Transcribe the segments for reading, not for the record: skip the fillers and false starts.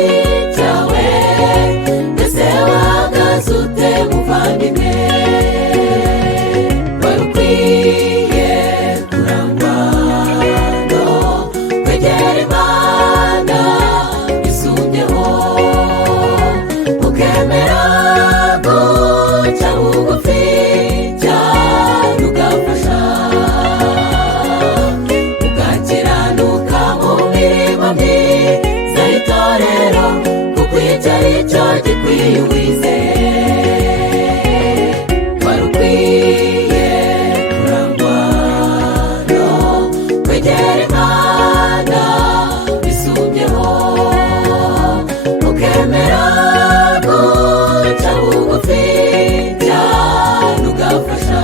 giti cyawe, mbese wahagaze ute muvandimwe? Wari ukwiye kurangwa no kwegera Imana yisumbuyeho, ukemera guca bugufi cyane ugafasha, ugakiranuka mu mirimo myiza y'itorero, kuko icyo ari cyo gikwiye uwizeye. Wari ukwiye kurangwa no kwegera Imana yisumbuyeho, ukemera guca bugufi cyane ugafasha,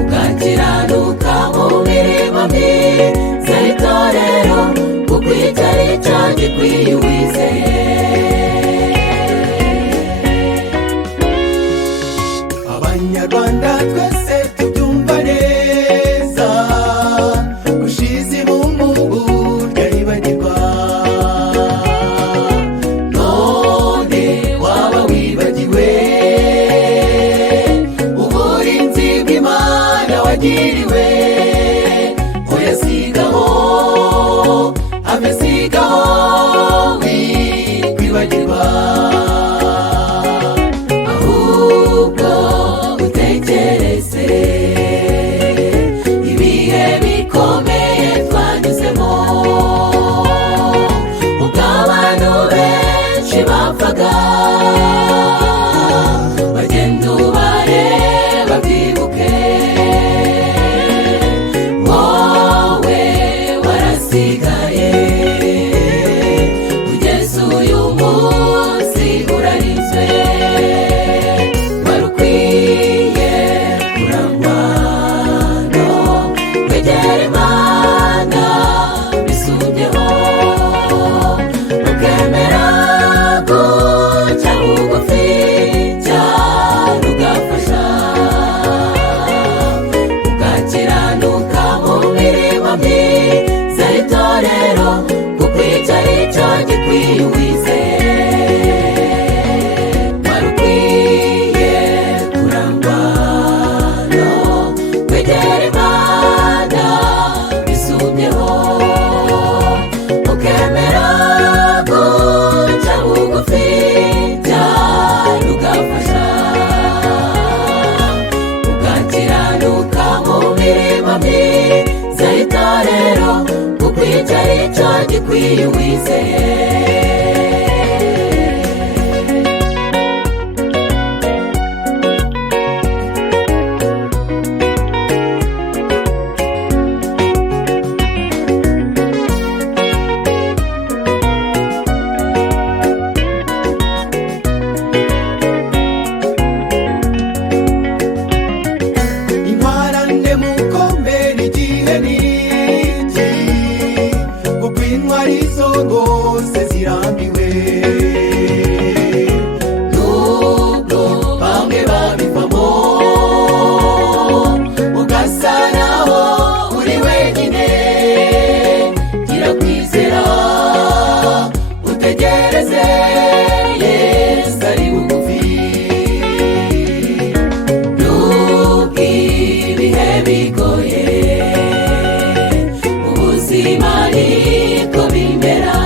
ugakiranuka mu mirimo myiza y'itorero, kuko icyo ari cyo gikwiye uwizeye. Abanyarwanda twese tubyumva neza, ushize ibumbugu ryaribagirwa, none waba wibagiwe uburinzi bw'Imana wagiriwe. Oya sigaho, habe sigaho, wikwibagirwa, ahubwo utekereze ibihe bikomeye twanyuzemo, ubwo abantu benshi bapfaga, bagenda ubareba byibuke, wowe warasigaye kugeza uyu munsi urarinzwe. Wari ukwiye kurangwa no kwegera Imana yisumbuyeho, ukemera guca bugufi cyane ugafasha, ugakiranuka mu mirimo myiza y'itorero, kuko icyo ari cyo gikwiye uwizeye. Wari ukwiye kurangwa no kwegera Imana yisumbuyeho, ukemera guca bugufi cyane ugafasha, ugakiranuka mu mirimo myiza y'itorero, kuko icyo ari cyo gikwiye uwizeye. intwarane mukomere igihe n'iki, kuko intwari zo rwose zirambiwe, Nubwo bamwe babivamo, ugasa naho uri wenyine, gira kwizera utegereze Yesu ari bugufi. Nubwo ibihe bigoye mu buzima niko bimera,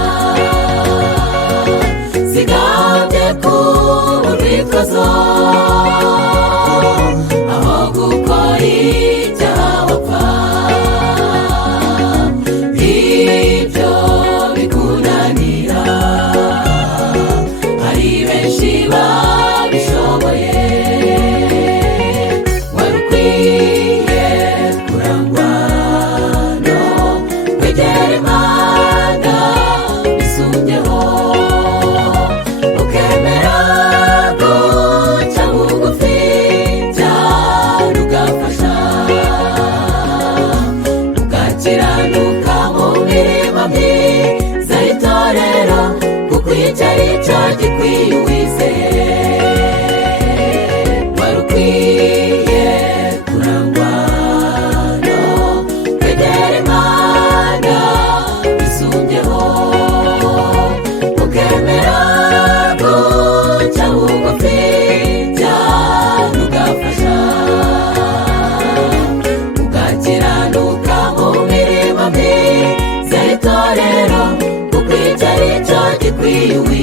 wiyuwi